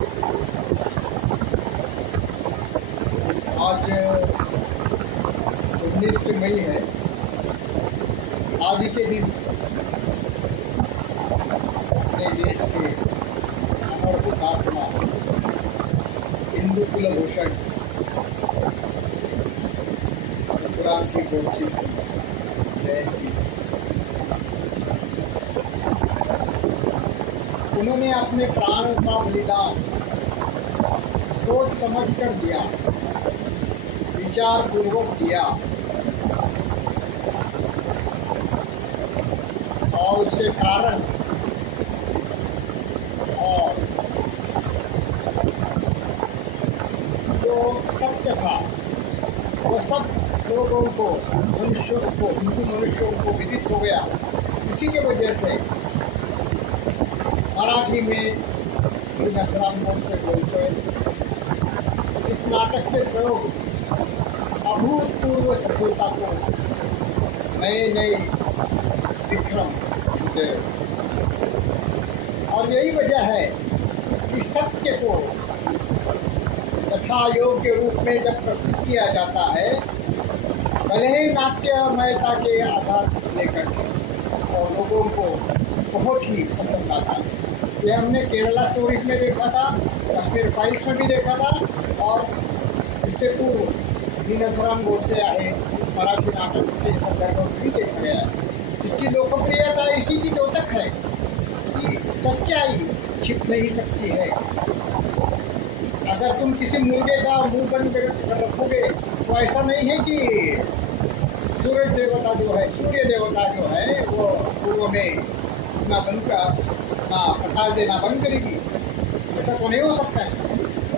आज 19 मई है। आज के दिन अपने देश के अमर हुतात्मा हिंदू कुलभूषण परशुराम की गोरसी जयंती। उन्होंने अपने प्राणों का बलिदान सोच समझ कर दिया, विचार पूर्वक दिया और उसके कारण और जो सत्य था वो सब लोगों को, मनुष्यों को, हिंदू मनुष्यों को विदित हो गया। इसी के वजह से मराठी में नथुराम गोडसे बोलते इस नाटक के प्रयोग अभूतपूर्व सफलता को नए नए विक्रम मिलते। और यही वजह है कि सत्य को यथा योग के रूप में जब प्रस्तुत किया जाता है, भले ही नाट्यमयता के आधार लेकर के, और लोगों को बहुत ही पसंद आता है। ये हमने केरला स्टोरीज में देखा था, कश्मीर फाइल्स में भी देखा था, और इससे पूर्व नथुराम गोडसे आहे इस मराठी नाटक के संदर्भ में भी देखा गया है। इसकी लोकप्रियता इसी की द्योतक है कि सच्चाई छिप नहीं सकती है। अगर तुम किसी मुर्गे का मुंह बंद कर रखोगे तो ऐसा नहीं है कि सूरज देवता जो है, सूर्य देवता जो है, वो पूर्व में अपना बंद का प्रकाश देना बंद करेगी। ऐसा तो नहीं हो सकता है।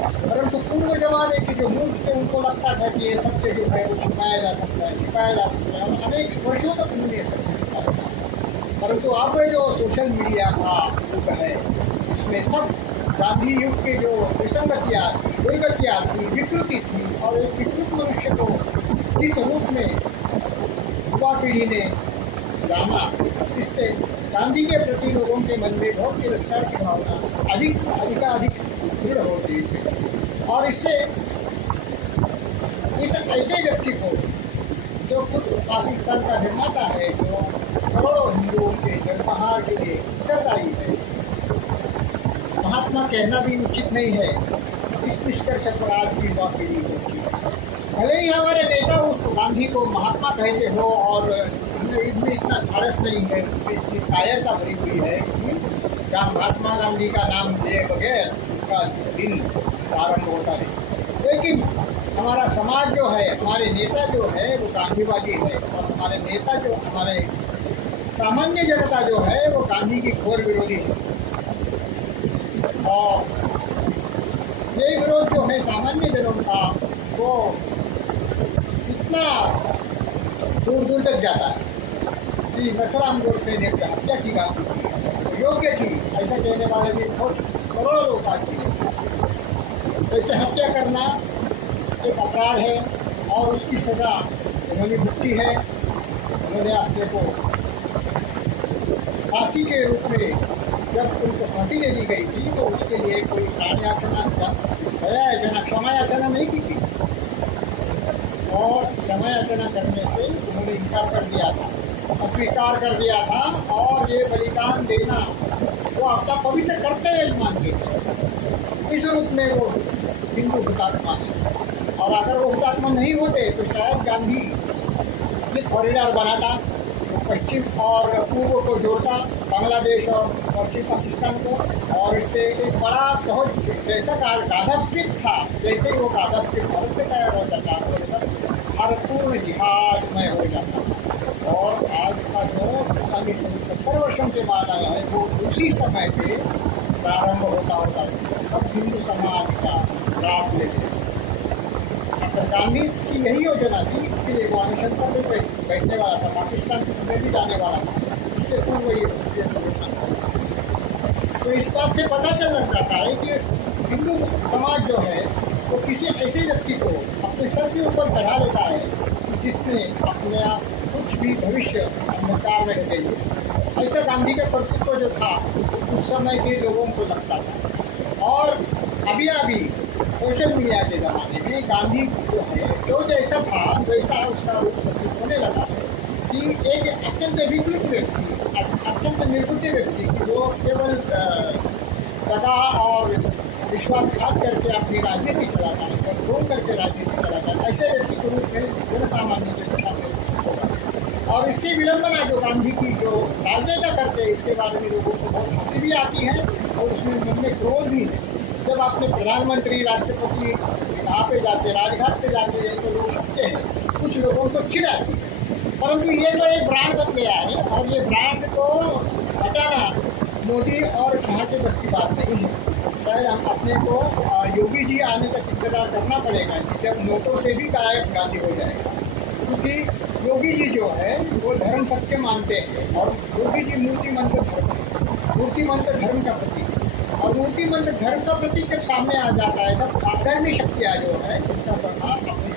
परंतु पूर्व जमाने के जो मूर्ख थे उनको लगता था कि ये सत्य जो है वो छुपाया जा सकता है, छिपाया जा सकता है, और अनेक वर्षों तक उन्होंने ये सत्य छुपाया था। परंतु अब जो सोशल मीडिया का युग है, इसमें सब गांधी युग के जो विसंगतियाँ थी, दुर्गतियाँ थी, विकृति थी, और एक विकृत मनुष्य को इस रूप में युवा पीढ़ी ने जाना, इससे गांधी के प्रति लोगों के मन में बहुत तिरस्कार की भावना अधिकाधिक दृढ़ होती है। और इससे इस ऐसे व्यक्ति को जो खुद पाकिस्तान का निर्माता है, जो करोड़ों हिंदुओं के नरसंहार के लिए उत्तरदायी है, महात्मा कहना भी उचित नहीं है। इस निष्कर्ष पर आज की युवा पीढ़ी होती है। भले ही हमारे नेता उस गांधी को महात्मा कहते हो, और इनमें इतना धारस नहीं है, इतनी कायरता भरी हुई है कि जहाँ महात्मा गांधी का नाम लिए बगैर उनका दिन प्रारंभ होता है। लेकिन हमारा समाज जो है, हमारे नेता जो है वो गांधीवादी है, और हमारे नेता जो, हमारे सामान्य जनता जो है वो गांधी की घोर विरोधी है। और ये विरोध जो है सामान्य जनों का, वो इतना दूर दूर तक जाता है कि नथुराम गोडसे ने हत्या की गांधी की तो योग्य थी, ऐसा कहने वाले भी बहुत करोड़ों लोग आज भी। वैसे हत्या करना एक अपराध है और उसकी सज़ा उन्होंने भुगती है। उन्होंने अपने को फांसी के रूप में, जब उनको फांसी दे दी गई थी तो उसके लिए कोई प्राणयाचना दयायाचना, क्षमायाचना नहीं की थी, और क्षमायाचना करने से उन्होंने इनकार कर दिया था, अस्वीकार कर दिया था, और ये बलिदान देना वो अपना पवित्र कर्तव्य मानते थे। इस रूप में वो हिंदू हुतात्मा है। और अगर वो हुतात्मा नहीं होते तो शायद गांधी ने कॉरिडोर बनाता, पश्चिम और पूर्व को जोड़ता, बांग्लादेश और पश्चिम पाकिस्तान को, और इससे एक बड़ा बहुत जैसा गाजा स्ट्रिप था, जैसे ही वो गाजा स्ट्रिप भारत में तैयार हो जाता वैसा भारत पूर्ण जिहादमय हो जाता। और आज का जो 70 वर्षों के बाद आया है वो उसी समय पे प्रारंभ होता अब हिंदू समाज का रास लेते। डॉक्टर गांधी की यही योजना थी, इसके लिए वो अनुशंसा में बैठने वाला था, पाकिस्तान में भी जाने वाला था, इससे पूर्व ये योजना था। तो इस बात से पता चल जाता है कि हिंदू समाज जो है वो किसी ऐसे व्यक्ति को अपने सर के ऊपर चढ़ा लेता है जिसने अपना कुछ भी भविष्य अंधकार में रह गई है। ऐसा गांधी का कर्तृत्व जो था उस समय के लोगों को लगता था। और अभी अभी सोशल मीडिया के ज़माने में गांधी जो है जो जैसा था वैसा उसका रूप प्रस्तुत होने लगा है कि एक अत्यंत विकृत व्यक्ति, अत्यंत निर्बुद्धि व्यक्ति की जो केवल दगा और विश्वासघात करके अपनी राजनीति चलाता है, कंट्रोल करके राजनीति चलाता है, ऐसे व्यक्ति के रूप में जन सामान्य के सामने होगा। और इससे विडम्बना जो गांधी की जो राजनेता करते हैं इसके बारे में लोगों को बहुत हंसी भी आती है और उसमें मन में क्रोध भी है। जब आपने प्रधानमंत्री राष्ट्रपति यहाँ पे जाते राजघाट पे जाते हैं तो लोग हंसते हैं, कुछ लोगों को चिढ़ आती है, परंतु ये तो एक ब्रांड बन गया है और ये ब्रांड को हटाना मोदी और शाह के बस की बात नहीं है। शायद हम अपने को योगी जी आने तक इंतजार करना पड़ेगा कि जब नोटों से भी गायब गांधी हो जाएगा, क्योंकि योगी जी जो है वो धर्म सत्य मानते हैं और योगी जी मूर्तिमंत धर्म है, मूर्तिमंत धर्म का प्रतीक और मूर्तिमंत धर्म का प्रतीक जब सामने आ जाता है सब अधर्मी शक्तियाँ जो है उनका सरकार अपने